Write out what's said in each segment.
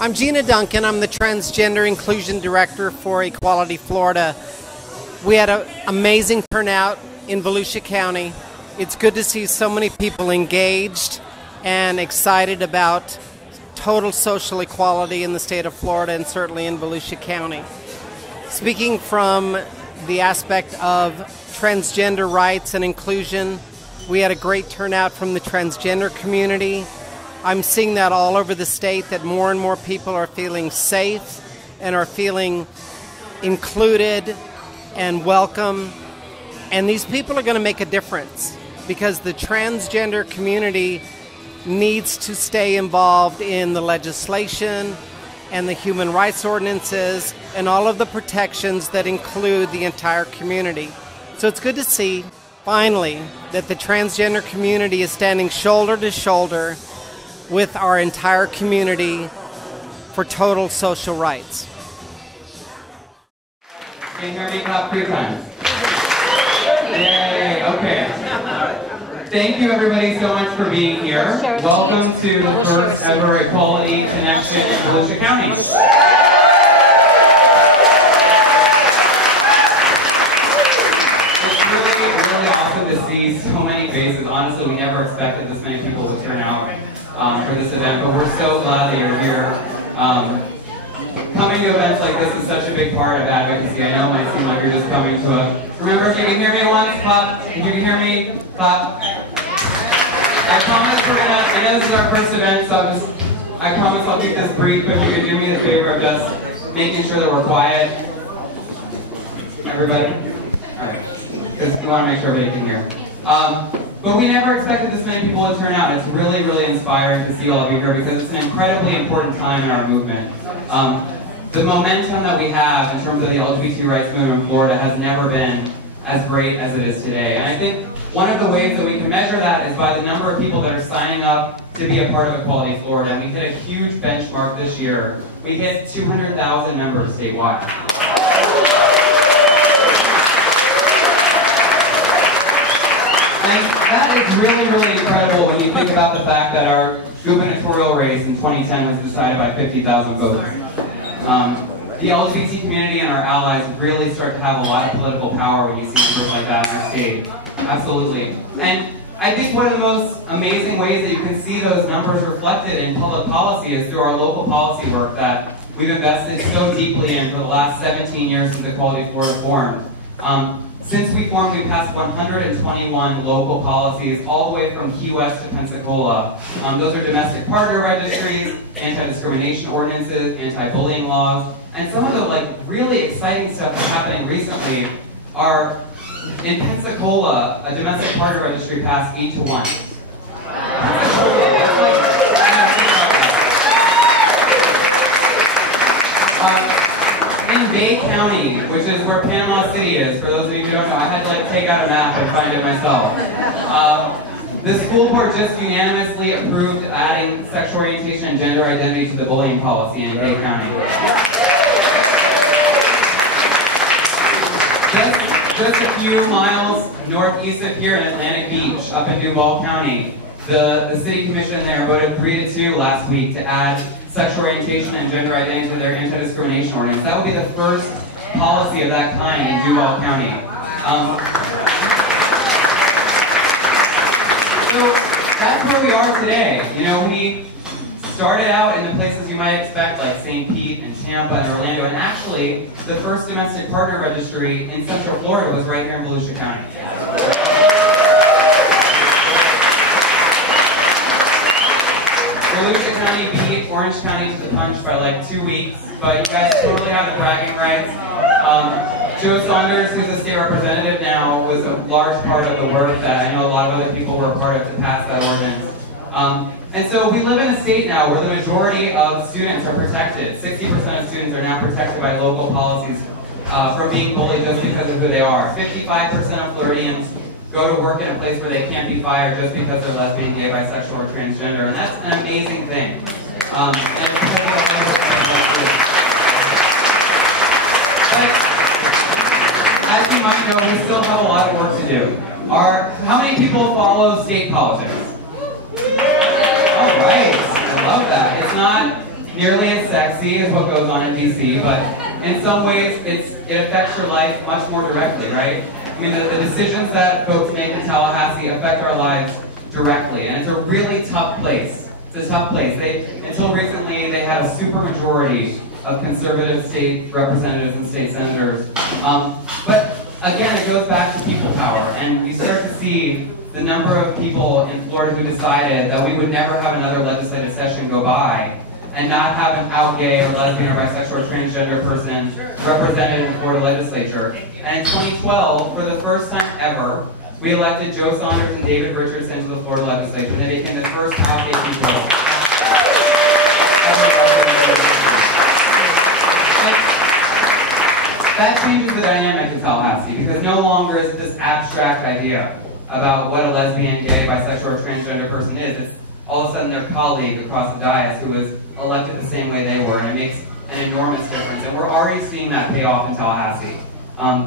I'm Gina Duncan. I'm the Transgender Inclusion Director for Equality Florida. We had an amazing turnout in Volusia County. It's good to see so many people engaged and excited about total social equality in the state of Florida and certainly in Volusia County. Speaking from the aspect of transgender rights and inclusion, we had a great turnout from the transgender community. I'm seeing that all over the state, that more and more people are feeling safe and are feeling included and welcome. And these people are going to make a difference because the transgender community needs to stay involved in the legislation and the human rights ordinances and all of the protections that include the entire community. So it's good to see, finally, that the transgender community is standing shoulder to shoulder with our entire community for total social rights. Can you hear me? Clap 3 times. Yay, okay. Thank you everybody so much for being here. Welcome to the first ever Equality Connection in Volusia County. It's really awesome to see so many faces. Honestly, we never expected this many people would turn out for this event, but we're so glad that you're here. Coming to events like this is such a big part of advocacy. I know it might seem like you're just coming to a... Remember, if you can hear me once, clap. If you can hear me, clap. I promise we're gonna... I know this is our first event, so I promise I'll keep this brief, but if you could do me the favor of just making sure that we're quiet. Everybody? Alright. Because we want to make sure everybody can hear. But we never expected this many people to turn out. It's really inspiring to see all of you here because it's an incredibly important time in our movement. The momentum that we have in terms of the LGBT rights movement in Florida has never been as great as it is today. And I think one of the ways that we can measure that is by the number of people that are signing up to be a part of Equality Florida. And we hit a huge benchmark this year. We hit 200,000 members statewide. And that is really incredible when you think about the fact that our gubernatorial race in 2010 was decided by 50,000 votes. The LGBT community and our allies really start to have a lot of political power when you see numbers like that in our state. Absolutely. And I think one of the most amazing ways that you can see those numbers reflected in public policy is through our local policy work that we've invested so deeply in for the last 17 years since Equality Florida formed. Since we formed, we've passed 121 local policies, all the way from Key West to Pensacola. Those are domestic partner registries, anti-discrimination ordinances, anti-bullying laws, and some of the really exciting stuff that's happening recently are, in Pensacola, a domestic partner registry passed 8-1. In Bay County, which is where Panama City is, for those of you who don't know, I had to take out a map and find it myself. The school board just unanimously approved adding sexual orientation and gender identity to the bullying policy in Bay County. Just a few miles northeast of here in Atlantic Beach, up in Duval County, the city commission there voted 3-2 last week to add sexual orientation and gender identity to their anti-discrimination ordinance. That would be the first policy of that kind in Duval County. So that's where we are today. You know, we started out in the places you might expect, like St. Pete and Tampa and Orlando, and actually, the first domestic partner registry in Central Florida was right here in Volusia County. Volusia County beat Orange County to the punch by 2 weeks, but you guys totally have the bragging rights. Joe Saunders, who's a state representative now, was a large part of the work that I know a lot of other people were a part of to pass that ordinance. And so we live in a state now where the majority of students are protected. 60% of students are now protected by local policies from being bullied just because of who they are. 55% of Floridians go to work in a place where they can't be fired just because they're lesbian, gay, bisexual, or transgender, and that's an amazing thing. And because of the labor but as you might know, we still have a lot of work to do. How many people follow state politics? All right, I love that. It's not nearly as sexy is what goes on in DC, but in some ways it affects your life much more directly, right? I mean, the decisions that folks make in Tallahassee affect our lives directly, and it's a really tough place. It's a tough place. Until recently, they had a supermajority of conservative state representatives and state senators. But again, it goes back to people power, and you start to see the number of people in Florida who decided that we would never have another legislative session go by and not have an out gay or lesbian or bisexual or transgender person represented in the Florida legislature. And in 2012, for the first time ever, we elected Joe Saunders and David Richardson to the Florida legislature, and they became the first out gay people That changes the dynamic in Tallahassee, because no longer is it this abstract idea about what a lesbian, gay, bisexual, or transgender person is. It's all of a sudden their colleague across the dais who was elected the same way they were, and it makes an enormous difference. And we're already seeing that pay off in Tallahassee.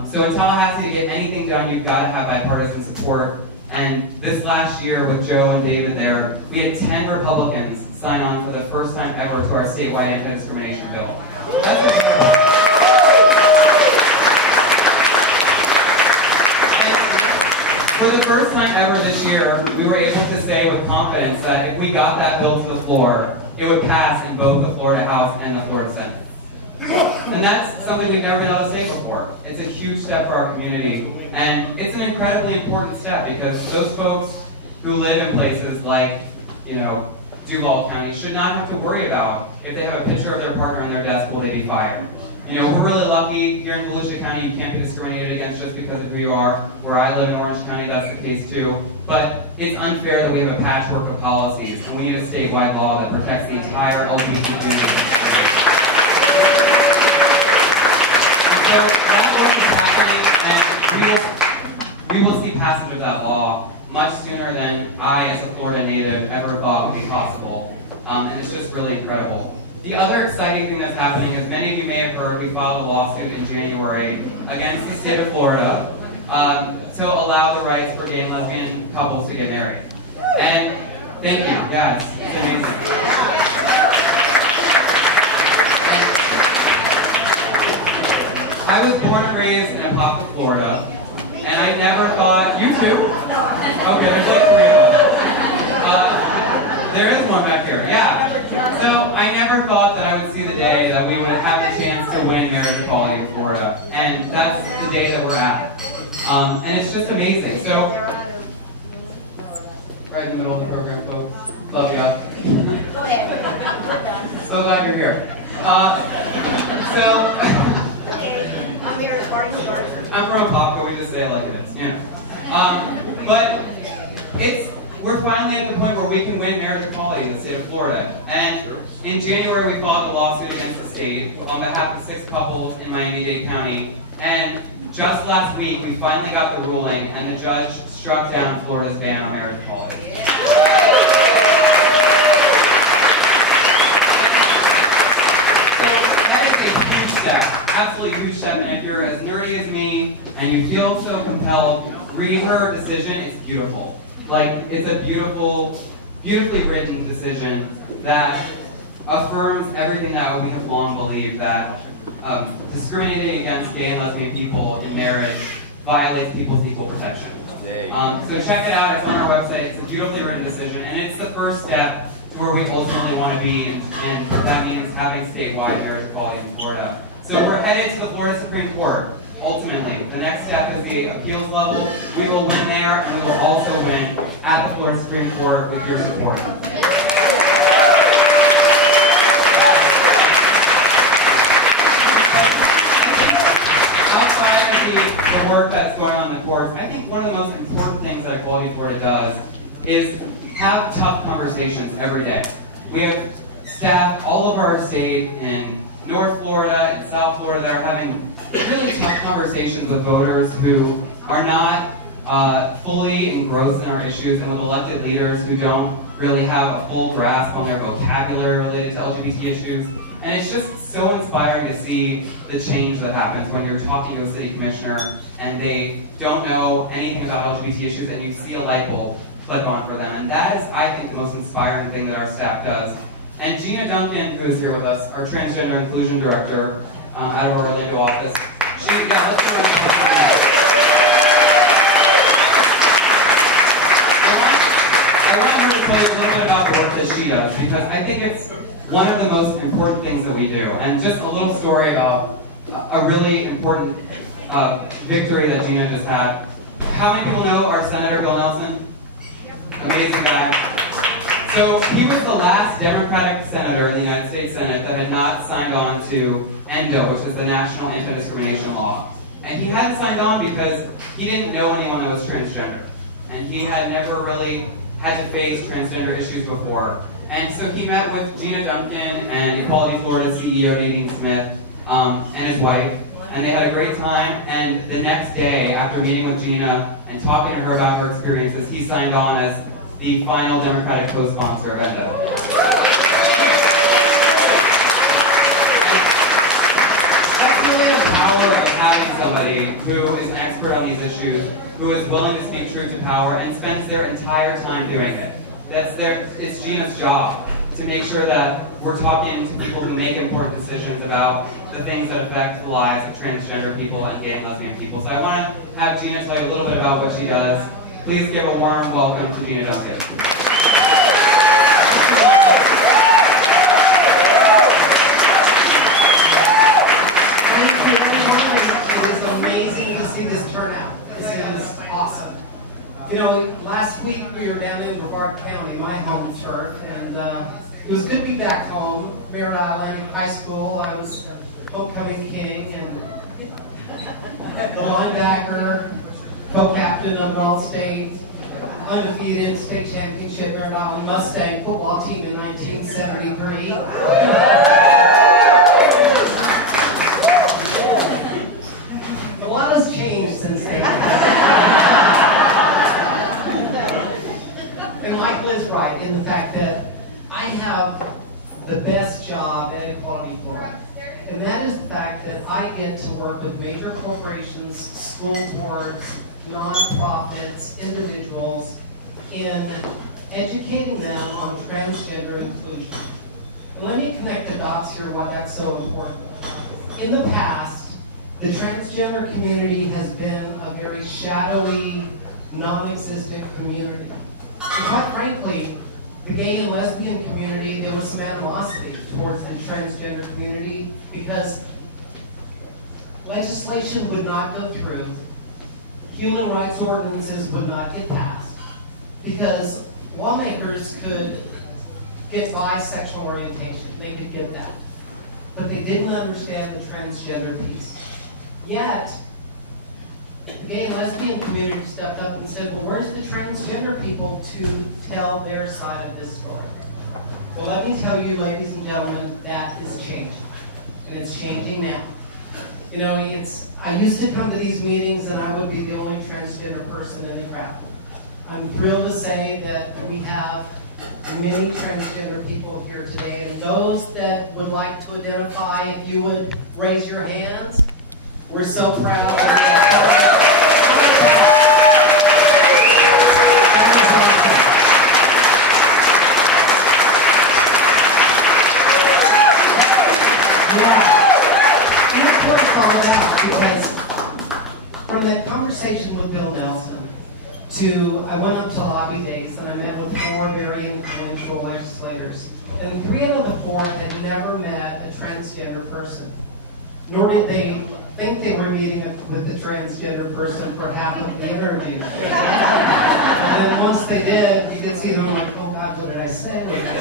So in Tallahassee, to get anything done, you've got to have bipartisan support. And this last year with Joe and David there, we had 10 Republicans sign on for the first time ever to our statewide anti-discrimination bill. That's incredible. For the first time ever this year, we were able to say with confidence that if we got that bill to the floor, it would pass in both the Florida House and the Florida Senate. And that's something we've never been able to say before. It's a huge step for our community, and it's an incredibly important step because those folks who live in places like, Duval County should not have to worry about if they have a picture of their partner on their desk, will they be fired. We're really lucky here in Volusia County. You can't be discriminated against just because of who you are. Where I live in Orange County, that's the case too. But it's unfair that we have a patchwork of policies, and we need a statewide law that protects the entire LGBT community. And so that work is happening, and we will see passage of that law much sooner than I, as a Florida native, ever thought would be possible. And it's just really incredible. The other exciting thing that's happening, as many of you may have heard, we filed a lawsuit in January against the state of Florida to allow the rights for gay and lesbian couples to get married. And thank you, yes, it's amazing. I was born and raised in Apopka, Florida, and I never thought, you too? Okay, there's like 3 of us. There is one back here, yeah. So I never thought that I would see the day that we would have the chance to win marriage equality in Florida, and that's the day that we're at. And it's just amazing. So, right in the middle of the program, folks. Love y'all. So glad you're here. I'm from Apopka, we just say it like it is, but we're finally at the point where we can win marriage equality in the state of Florida. And in January, we filed a lawsuit against the state on behalf of 6 couples in Miami-Dade County. And just last week, we finally got the ruling, and the judge struck down Florida's ban on marriage equality. Absolutely huge step, and if you're as nerdy as me and you feel so compelled, read her decision. It's beautiful. It's a beautifully written decision that affirms everything that we have long believed, that discriminating against gay and lesbian people in marriage violates people's equal protection. So check it out. It's on our website. It's a beautifully written decision, and it's the first step to where we ultimately want to be, and that means having statewide marriage equality in Florida. So we're headed to the Florida Supreme Court, ultimately. The next step is the appeals level. We will win there, and we will also win at the Florida Supreme Court with your support. Outside of the work that's going on in the courts, I think one of the most important things that Equality Florida does is have tough conversations every day. We have staff all over our state in North Florida and South Florida that are having really tough conversations with voters who are not fully engrossed in our issues, and with elected leaders who don't really have a full grasp on their vocabulary related to LGBT issues. And it's just so inspiring to see the change that happens when you're talking to a city commissioner and they don't know anything about LGBT issues, and you see a light bulb click on for them. And that is, I think, the most inspiring thing that our staff does. And Gina Duncan, who is here with us, our transgender inclusion director out of our Orlando office. Let's go around and talk about that. I want her to tell you a little bit about the work that she does, because I think it's one of the most important things that we do. And just a little story about a really important victory that Gina just had. How many people know our Senator Bill Nelson? Amazing guy. So he was the last Democratic senator in the United States Senate that had not signed on to ENDO, which is the National Anti-Discrimination Law. And he hadn't signed on because he didn't know anyone that was transgender. And he had never really had to face transgender issues before. And so he met with Gina Duncan and Equality Florida CEO Nadine Smith and his wife, and they had a great time. And the next day, after meeting with Gina and talking to her about her experiences, he signed on as the final Democratic co-sponsor of ENDO. That's really the power of having somebody who is an expert on these issues, who is willing to speak truth to power and spends their entire time doing it. It's Gina's job to make sure that we're talking to people who make important decisions about the things that affect the lives of transgender people and gay and lesbian people. So I want to have Gina tell you a little bit about what she does. Please give a warm welcome to Gina Duncan. Thank you, everyone. It is amazing to see this turnout. This is awesome. You know, last week we were down in Brevard County, my home turf, and it was good to be back home. Merritt Island High School, I was homecoming king, and the linebacker, co-captain of an all-state, undefeated state championship Merritt Island Mustang football team in 1973. A lot has changed since then. And Michael is right in the fact that I have the best job at Equality Florida. And that is the fact that I get to work with major corporations, school boards, nonprofits, individuals in educating them on transgender inclusion. And let me connect the dots here why that's so important. In the past, the transgender community has been a very shadowy, non-existent community. And quite frankly, the gay and lesbian community, there was some animosity towards the transgender community because legislation would not go through, human rights ordinances would not get passed, because lawmakers could get bisexual orientation, they could get that, but they didn't understand the transgender piece. Yet, the gay and lesbian community stepped up and said, well, where's the transgender people to tell their side of this story? Well, let me tell you, ladies and gentlemen, that is changing. And it's changing now. You know, I used to come to these meetings and I would be the only transgender person in the crowd. I'm thrilled to say that we have many transgender people here today, and those that would like to identify, if you would raise your hands. We're so proud. And that's what it's all about, because from that conversation with Bill Nelson I went up to lobby days and I met with 4 very influential legislators, and 3 out of the 4 had never met a transgender person, nor did they think they were meeting with the transgender person for half of the interview. And then once they did, you could see them like, oh God, what did I say? What did I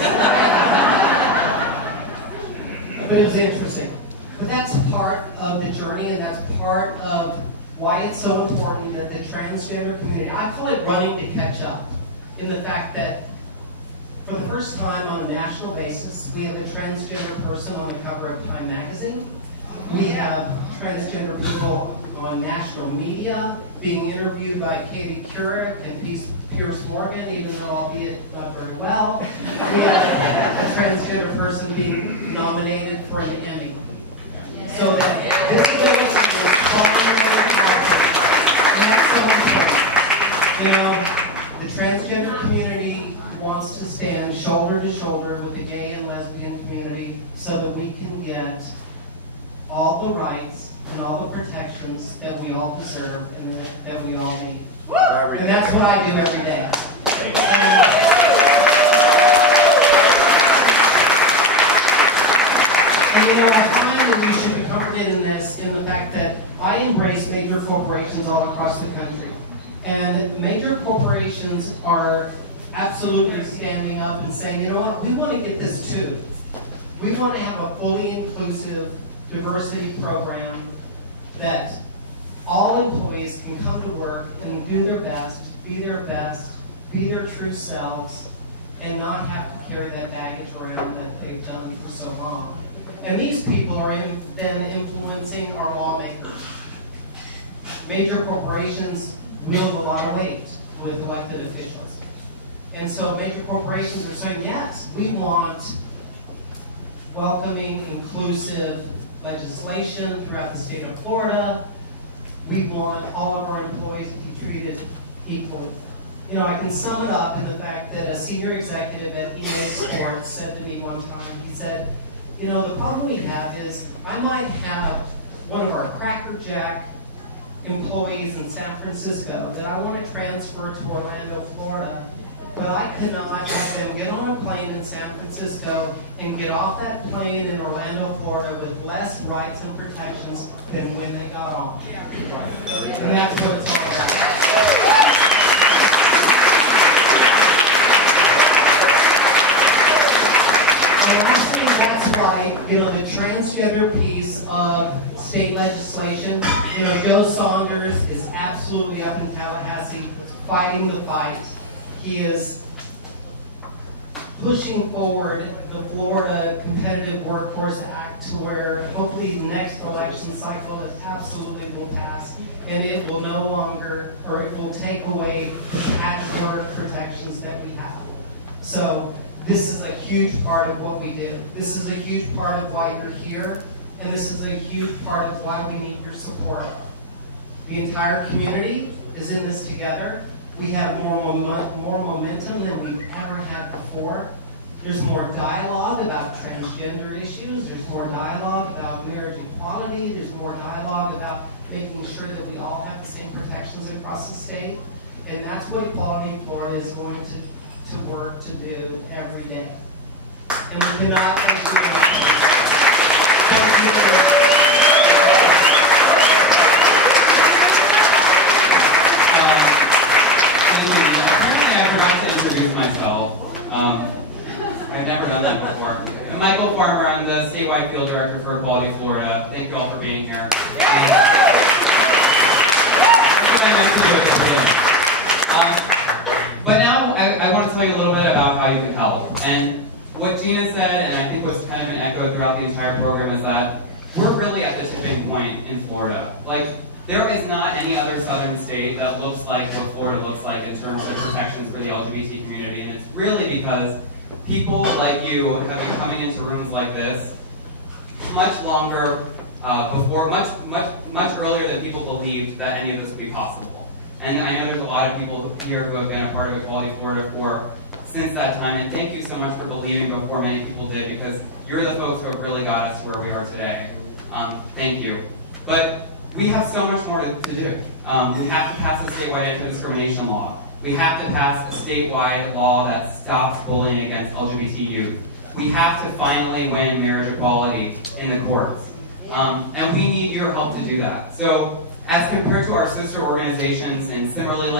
say? But it was interesting. But that's part of the journey, and that's part of why it's so important that the transgender community, I call it running to catch up, in the fact that for the first time on a national basis, we have a transgender person on the cover of Time magazine. We have transgender people on national media being interviewed by Katie Couric and Pierce Morgan, even though albeit not very well. We have a transgender person being nominated for an Emmy. So that visibility is far more important. And that's so important. You know, the transgender community wants to stand shoulder to shoulder with the gay and lesbian country so that we can get all the rights and all the protections that we all deserve and that we all need. And that's what I do every day. And you know, I find that you should be comforted in this, in the fact that I embrace major corporations all across the country. And major corporations are absolutely standing up and saying, you know what, we want to get this too. We want to have a fully inclusive diversity program that all employees can come to work and do their best, be their true selves, and not have to carry that baggage around that they've done for so long. And these people are then influencing our lawmakers. Major corporations wield a lot of weight with elected officials. And so major corporations are saying, yes, we want welcoming, inclusive legislation throughout the state of Florida. We want all of our employees to be treated equally. You know, I can sum it up in the fact that a senior executive at EA Sports said to me one time, he said, you know, the problem we have is I might have one of our Cracker Jack employees in San Francisco that I want to transfer to Orlando, Florida, but I cannot have them get on a plane in San Francisco and get off that plane in Orlando, Florida with less rights and protections than when they got on. And that's what it's all about. And lastly, that's why, you know, the transgender piece of state legislation, you know, Joe Saunders is absolutely up in Tallahassee fighting the fight. He is pushing forward the Florida Competitive Workforce Act to where hopefully the next election cycle it absolutely will pass, and it will no longer, or it will take away the patchwork protections that we have. So this is a huge part of what we do. This is a huge part of why you're here, and this is a huge part of why we need your support. The entire community is in this together. We have more momentum than we've ever had before. There's more dialogue about transgender issues. There's more dialogue about marriage equality. There's more dialogue about making sure that we all have the same protections across the state. And that's what Equality Florida is going to work to do every day. And we cannot thank you enough. Thank you. Apparently I forgot to introduce myself. I've never done that before. I'm Michael Farmer. I'm the statewide field director for Equality Florida. Thank you all for being here. But now I want to tell you a little bit about how you can help. And what Gina said, and I think what's kind of been echoed throughout the entire program, is that we're really at the tipping point in Florida. Like, there is not any other southern state that looks like what Florida looks like in terms of protections for the LGBT community, and it's really because people like you have been coming into rooms like this much longer much earlier than people believed that any of this would be possible. And I know there's a lot of people here who have been a part of Equality Florida since that time, and thank you so much for believing before many people did, because you're the folks who have really got us to where we are today. Thank you. But we have so much more to do. We have to pass a statewide anti-discrimination law. We have to pass a statewide law that stops bullying against LGBT youth. We have to finally win marriage equality in the courts. And we need your help to do that. So, as compared to our sister organizations in similarly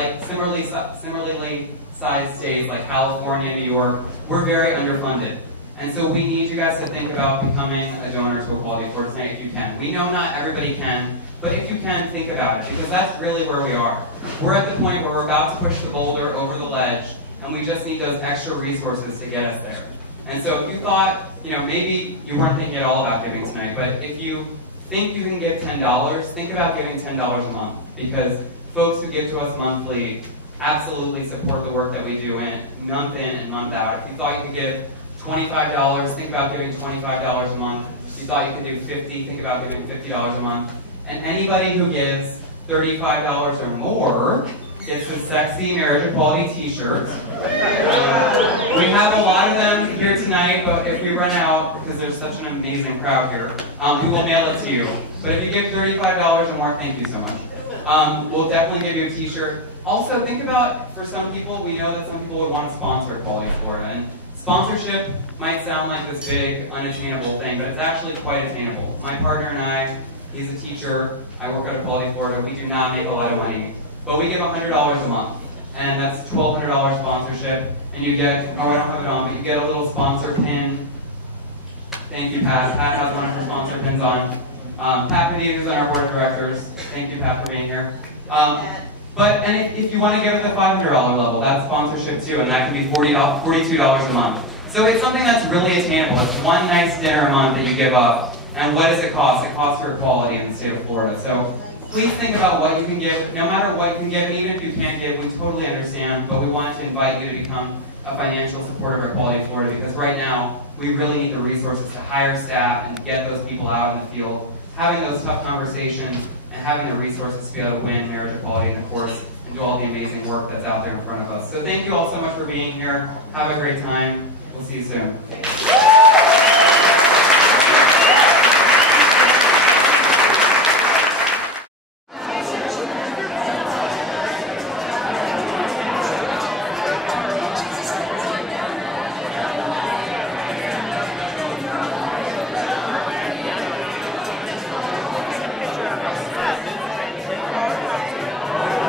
sized states like California, New York, we're very underfunded. And so we need you guys to think about becoming a donor to Equality Florida tonight if you can. We know not everybody can, but if you can, think about it, because that's really where we are. We're at the point where we're about to push the boulder over the ledge, and we just need those extra resources to get us there. And so if you thought, maybe you weren't thinking at all about giving tonight, but if you think you can give $10, think about giving $10 a month, because folks who give to us monthly absolutely support the work that we do month in and month out. If you thought you could give $25, think about giving $25 a month. If you thought you could do $50, think about giving $50 a month. And anybody who gives $35 or more gets some sexy marriage equality t-shirts. We have a lot of them here tonight, but if we run out, top because there's such an amazing crowd here. We will mail it to you. But if you give $35 or more, thank you so much. We'll definitely give you a t-shirt. Also, think about, for some people, we know that some people would want to sponsor Equality Florida. And sponsorship might sound like this big, unattainable thing, but it's actually quite attainable. My partner and I, he's a teacher, I work at Equality Florida, we do not make a lot of money. But we give $100 a month. And that's $1,200 sponsorship. And you get, oh, I don't have it on, but you get a little sponsor pin. Thank you, Pat. Pat has one of her sponsor pins on. Pat Medina, who's on our board of directors. Thank you, Pat, for being here. And if you want to give at the $500 level, that's sponsorship too, and that can be $42 a month. So it's something that's really attainable. It's one nice dinner a month that you give up. And what does it cost? It costs for equality in the state of Florida. So please think about what you can give. No matter what you can give, and even if you can't give, we totally understand, but we wanted to invite you to become a financial supporter of Equality Florida, because right now, we really need the resources to hire staff and get those people out in the field, having those tough conversations, and having the resources to be able to win marriage equality in the courts and do all the amazing work that's out there in front of us. So thank you all so much for being here. Have a great time. We'll see you soon.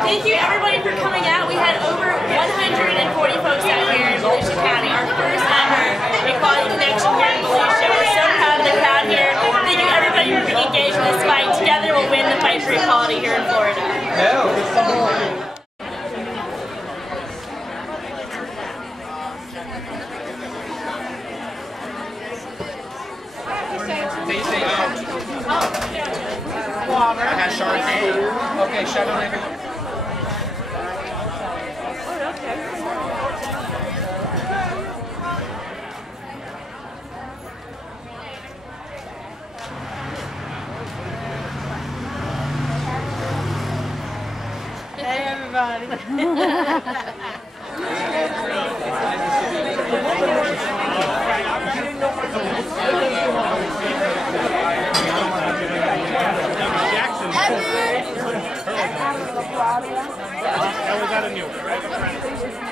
Thank you everybody for coming out. We had over 140 folks out here in Volusia County. Our first ever Equality Connection here in Volusia. We're so proud of the crowd here. Thank you everybody for being engaged in this fight. Together we'll win the fight for equality here in Florida. Water. I had Chardonnay. Okay, Chardonnay. Hey everybody. That was out of New York.